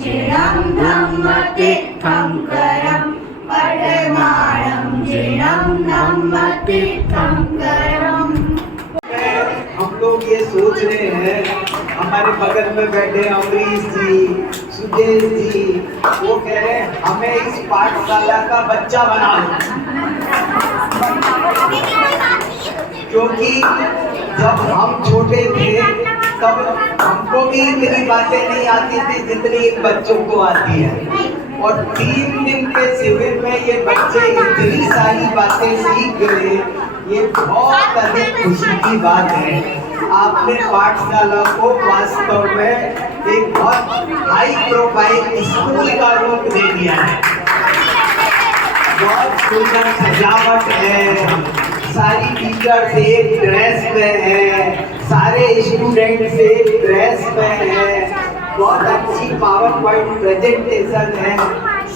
जिणं धम्मतीर्थंकरं पठमानं जिणं धम्मतीर्थंकरम्। हम लोग ये सोच रहे हैं, हमारे बगल में बैठे अमरीश जी, सुदेश जी, वो कह रहे हैं हमें इस पाठशाला का बच्चा बना दो, क्योंकि जब हम छोटे थे तब हमको भी इतनी बातें नहीं आती थी जितनी इन बच्चों को आती है। और 3 दिन के शिविर में ये बच्चे इतनी सारी बातें सीख गए, ये बहुत अधिक खुशी की बात है। आपने पाठशाला को वास्तव में एक बहुत हाई प्रोफाइल स्कूल का रूप दे दिया है। बहुत सुंदर सजावट है, सारी टीचर्स एक ड्रेस में है, सारे स्टूडेंट्स एक ड्रेस में है, बहुत अच्छी पावर पॉइंट प्रेजेंटेशन है,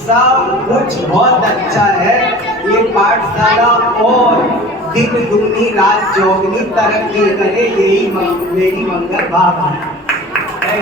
सब कुछ बहुत अच्छा है। ये पाठशाला और दिन दुगनी रात चौगनी तरक्की करे, यही मेरी मंगल भावना है।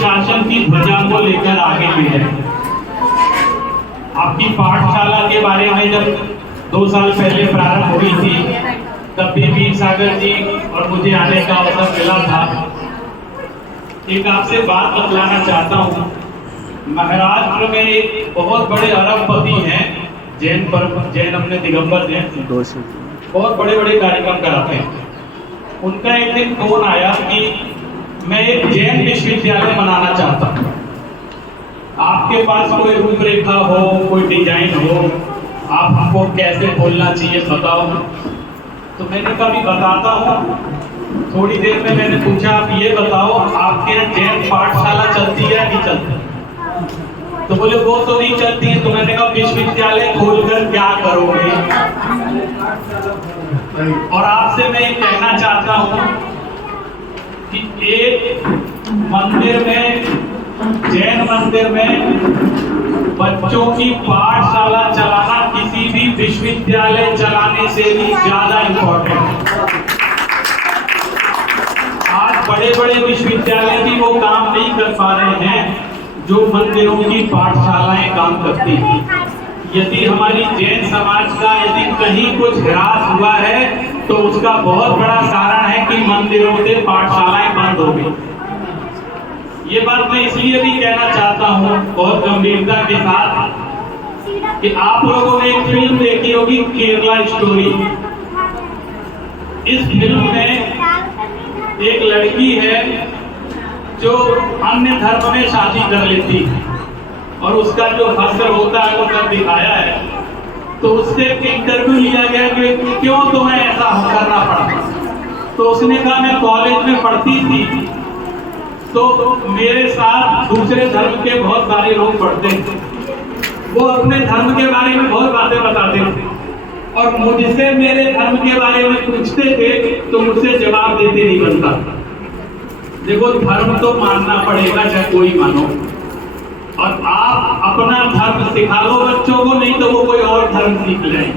शासन की ध्वजा को लेकर आगे भी है। आपकी पाठशाला के बारे में जब 2 साल पहले प्रारंभ हुई थी तब भी वीर सागर जी और मुझे आने का अवसर मिला था। एक आपसे बात बतलाना चाहता हूँ। महाराष्ट्र में एक बहुत बड़े अरबपति हैं, जैन अपने दिगंबर जैन, बहुत बड़े बड़े कार्यक्रम कराते हैं। उनका एक दिन फोन आया कि मैं एक जैन विश्वविद्यालय बनाना चाहता हूँ, आपके पास कोई रूपरेखा हो, कोई डिजाइन हो आप हमको कैसे बोलना चाहिए बताओ। तो मैंने कभी बताता हूँ। थोड़ी देर में मैंने पूछा आप ये बताओ आपके यहाँ जैन पाठशाला चलती है नहीं चलती? तो बोले वो तो नहीं चलती है। तो मैंने कहा विश्वविद्यालय खोलकर क्या करोगे? और आपसे मैं ये कहना चाहता हूँ कि एक मंदिर में, जैन मंदिर में बच्चों की पाठशाला चलाना किसी भी विश्वविद्यालय चलाने से भी ज्यादा इम्पोर्टेंट है। आज बड़े बड़े विश्वविद्यालय भी वो काम नहीं कर पा रहे हैं जो मंदिरों की पाठशालाएं काम करती हैं। यदि हमारी जैन समाज का यदि कहीं कुछ ह्रास हुआ है तो उसका बहुत बड़ा कारण है कि मंदिरों से पाठशालाएं बंद हो गई। ये बात मैं इसलिए भी कहना चाहता हूँ बहुत गंभीरता के साथ कि आप लोगों ने एक फिल्म देखी होगी केरला स्टोरी। इस फिल्म में एक लड़की है जो अन्य धर्म में शादी कर लेती है और उसका जो हश्र होता है वो सब दिखाया है। तो उससे इंटरव्यू लिया गया कि क्यों तुम्हें ऐसा करना पड़ा। तो उसने कहा मैं कॉलेज में पढ़ती थी तो मेरे साथ दूसरे धर्म के बहुत सारे लोग पढ़ते थे। वो अपने धर्म के बारे में बहुत बातें बताते थे और मुझसे मेरे धर्म के बारे में पूछते थे तो मुझसे जवाब देते नहीं बनता। देखो धर्म तो मानना पड़ेगा चाहे कोई मानो, और आप अपना धर्म सिखा लो बच्चों को, नहीं तो वो कोई और धर्म सीख लें।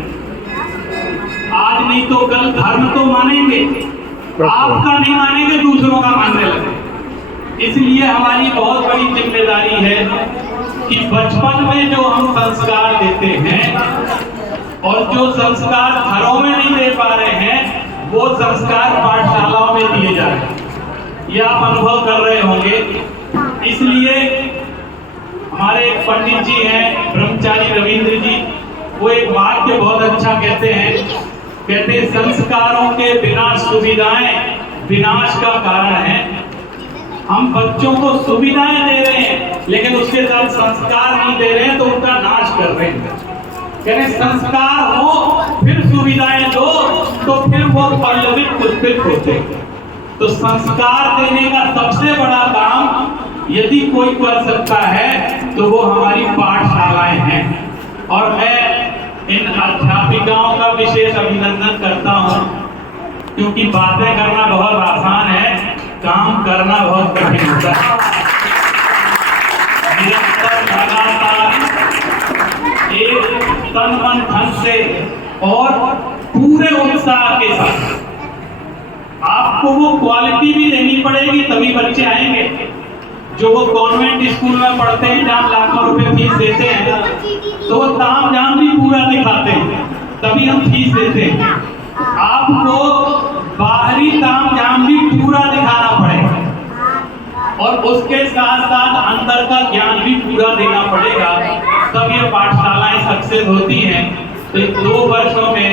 आज नहीं तो कल धर्म तो मानेंगे, आपका नहीं मानेंगे दूसरों का मानने लगे। इसलिए हमारी बहुत बड़ी जिम्मेदारी है कि बचपन में जो हम संस्कार देते हैं और जो संस्कार घरों में नहीं दे पा रहे हैं वो संस्कार पाठशालाओं में दिए जा रहे हैं। ये आप अनुभव कर रहे होंगे। इसलिए हमारे एक पंडित जी हैं ब्रह्मचारी रविंद्र जी, वो एक वाक्य बहुत अच्छा कहते हैं संस्कारों के बिना सुविधाएं विनाश का कारण है। हम बच्चों को सुविधाएं दे रहे हैं लेकिन उसके साथ संस्कार नहीं दे रहे हैं तो उनका नाश कर रहे हैं। कहते संस्कार हो फिर सुविधाएं दो तो फिर वो पल्लवित पुष्पित होते। तो संस्कार देने का सबसे बड़ा काम यदि कोई कर सकता है तो वो हमारी पाठशालाएं हैं। और मैं इन अध्यापिकाओं का विशेष अभिनंदन करता हूँ क्योंकि बातें करना बहुत आसान है, काम करना बहुत कठिन होता है। निरंतर लगातार एक तन मन धन से और पूरे उत्साह के साथ आपको वो क्वालिटी भी देनी पड़ेगी तभी बच्चे आएंगे। जो वो कॉन्वेंट स्कूल में पढ़ते हैं जहाँ लाखों रुपए फीस देते हैं तो वो ताम झाम भी पूरा दिखाते हैं तभी हम फीस देते हैं। आपको बाहरी ताम झाम भी पूरा दिखाना पड़ेगा और उसके साथ साथ अंदर का ज्ञान भी पूरा देना पड़ेगा, तब ये पाठशालाएं सक्सेस होती हैं। तो इन 2 वर्षों में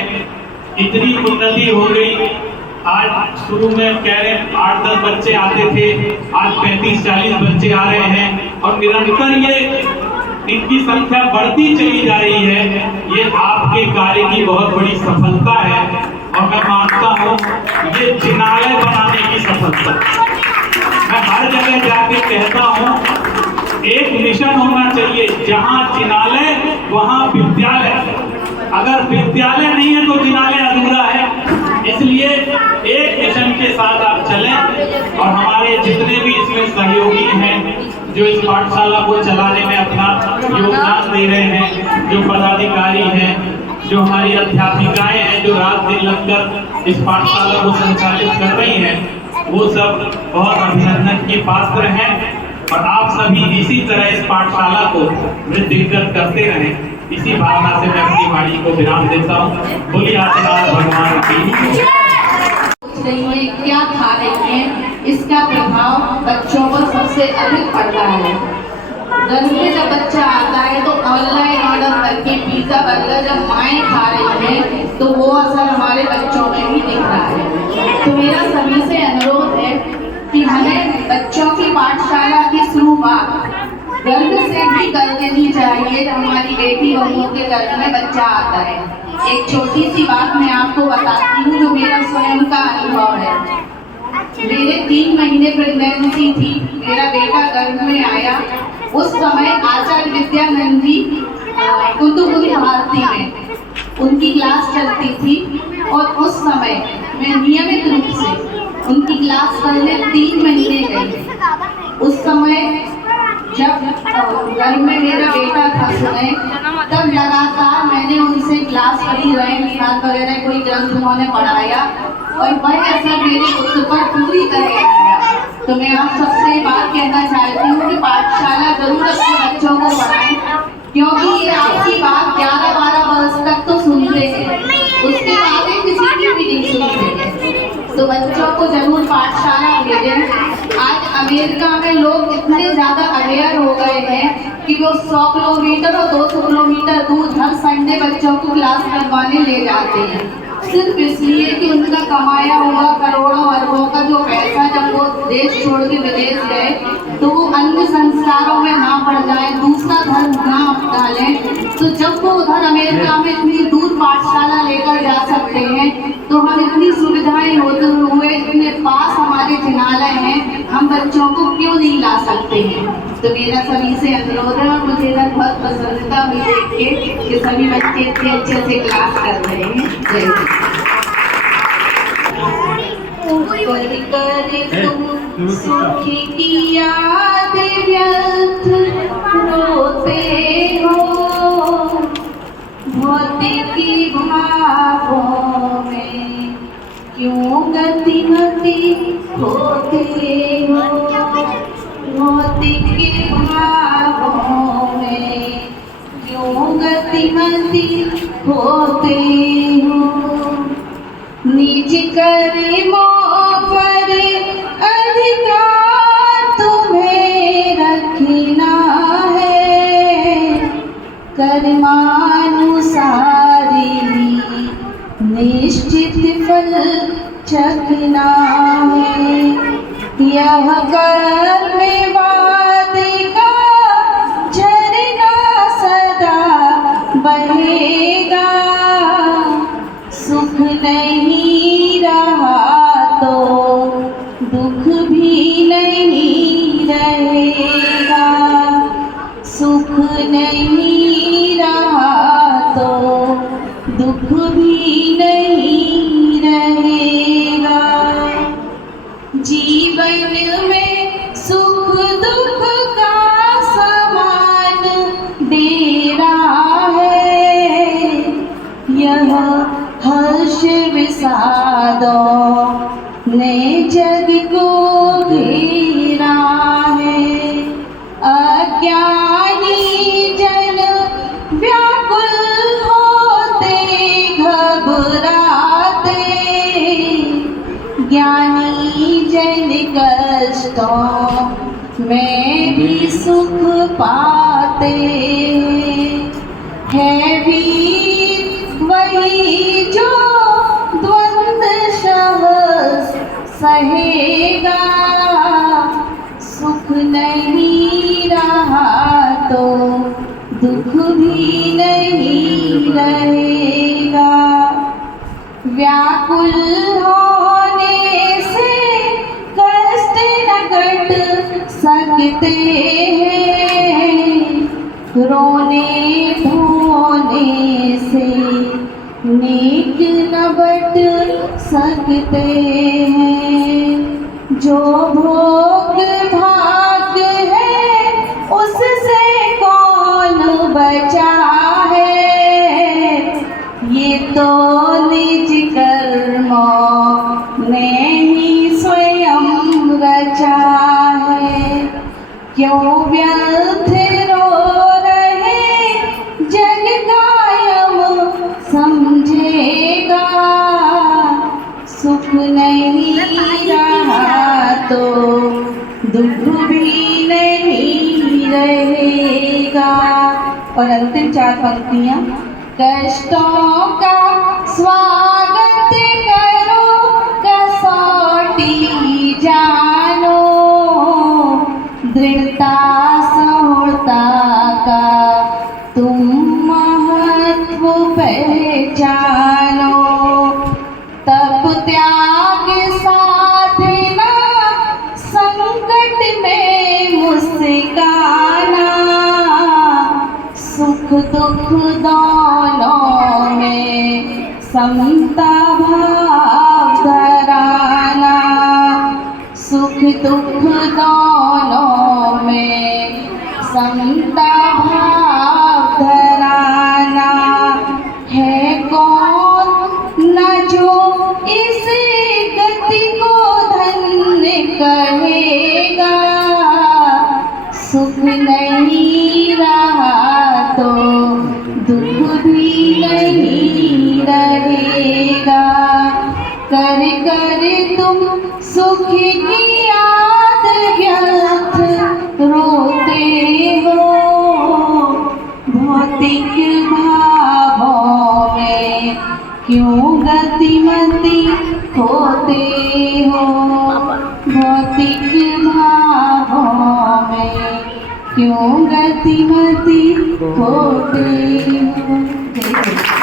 इतनी उन्नति हो गई। आज शुरू में कह रहे 8-10 बच्चे आते थे, आज 35-40 बच्चे आ रहे हैं और निरंतर ये इनकी संख्या बढ़ती चली जा रही है। ये आपके कार्य की बहुत बड़ी सफलता है और मैं मानता हूँ ये जिनालय बनाने की सफलता। मैं हर जगह जाके कहता हूँ एक मिशन होना चाहिए, जहाँ जिनालय वहाँ विद्यालय। अगर विद्यालय नहीं है तो जिनालय अधूरा है। इसलिए एक मिशन के साथ आप चलें और हमारे जितने भी इसमें सहयोगी हैं जो इस पाठशाला को चलाने में अपना योगदान दे रहे हैं, जो पदाधिकारी हैं, जो हमारी अध्यापिकाएं हैं जो रात दिन लगकर इस पाठशाला को संचालित कर रही हैं, वो सब बहुत अभिनंदन के पात्र हैं। और आप सभी इसी तरह इस पाठशाला को वृद्धिंगत करते रहें, इसी भावना से मैं अपनी वाणी को विराम देता हूँ। बोलिए आशीर्वाद भगवान की। रही है क्या खा रही है, इसका प्रभाव बच्चों पर सबसे अधिक पड़ता है। घर में जब बच्चा आता है तो ऑनलाइन ऑर्डर करके पिज्जा बर्गर जब माएँ खा रही है तो वो असर हमारे बच्चों में भी दिख रहा है। तो मेरा सभी से अनुरोध है कि हमें बच्चों की पाठशाला की शुरुआत गर्व से भी कर देनी चाहिए जब हमारी बेटी बहुओं के गर्भ में बच्चा आता है। एक छोटी सी बात मैं आपको बताती हूँ जो मेरा स्वयं का अनुभव है। मेरे 3 महीने प्रेगनेंसी थी, मेरा बेटा गर्भ में आया। उस समय आचार्य विद्यानंद जी कुतुबुल भारती में उनकी क्लास चलती थी और उस समय मैं नियमित रूप से उनकी क्लास करने 3 महीने गई। उस समय जब घर में मेरा बेटा था सुने, तब लगातार मैंने उनसे क्लास करी, साथ वगैरह कोई ग्रंथ उन्होंने पढ़ाया और वह असर मेरे पुत्र पर पूरी तरह आया। तो मैं आप सबसे बात कहना चाहती हूँ कि पाठशाला जरूर अपने बच्चों को पढ़ाएं, क्योंकि ये आपकी बात 11-12 वर्ष तक तो सुनते हैं, उसके बाद किसी की भी नहीं सुनते। तो बच्चों को जरूर पाठशाला भेजें। आज अमेरिका में लोग इतने ज्यादा अवेयर हो गए हैं कि वो 100 किलोमीटर और 200 किलोमीटर दूर हर संडे बच्चों को क्लास लगवाने ले जाते हैं, सिर्फ इसलिए कि उनका कमाया हुआ करोड़ों अरबों का जो पैसा जब वो देश छोड़ के विदेश गए तो वो अन्य संस्कारों में ना पड़ जाए, दूसरा धर्म ना अपना लें। तो जब वो उधर अमेरिका में इतनी दूर पाठशाला लेकर जा सकते हैं, तो हम इतनी सुविधाएं होते हुए इतने पास हमारे जिनालय हैं, हम बच्चों को क्यों नहीं ला सकते हैं। तो मेरा सभी से अनुरोध है और मुझे बहुत प्रसन्नता हुई देख के कि सभी बच्चे इतने अच्छे से क्लास कर रहे हैं। जय तुम सुखी की याद व्यर्थ रोते हो, भौतिकी भावों में क्यों गतिमती होते हो, भौतिकी भावों में क्यों गतिमती होते हो। निज कर्मों पर अधिकार तुम्हें रखना है, कर्मानुसारी निश्चित फल चखना है। यह कर्मवाद का झरना सदा बहेगा, सुख नहीं रहा तो दुख भी नहीं रहेगा, सुख नहीं रहा तो दुख भी नहीं रहेगा। जीवन में सुख दुख का समान डेरा है, यह हर्ष विषादों ने जग को घेरा है। अज्ञानी जन व्याकुल होते घबराते, ज्ञानी जन कष्टों में भी सुख पाते। है वीर वही जो द्वंद सहस सहेगा, सुख नहीं रहा तो दुख भी नहीं रहेगा। व्याकुल होने से कष्ट न कट सकते हैं, रोने धोने से नेक न बट सकते हैं। जो भोग भाग्य है उससे कौन बचा है, ये तो निज कर्मों ने ही स्वयं रचा है। क्यों व्यर्थ रो रहे जग कायम समझेगा, सुख नहीं रहा तो दुख भी नहीं रहेगा। और अंतिम 4 पंक्तियां। कष्टों का स्वागत करो, कसौटी जानो, दृढ़ सभ्यता सहोता का तुम महत्व पहचानो, तप त्याग साधना संकट में मुस्काना, सुख दुख दोनों में समता भाव धराना, सुख दुख दोनों में समता भाव धराना। है कौन न जो इस गति को धन्य कहेगा, सुख नहीं रहा तो दुख भी नहीं रहेगा। कर कर तुम सुख की याद व्यर्थ रोते हो, भौतिक भावों में क्यों गतिमती होते हो, भौतिक भावों में क्यों गतिमती होते हो।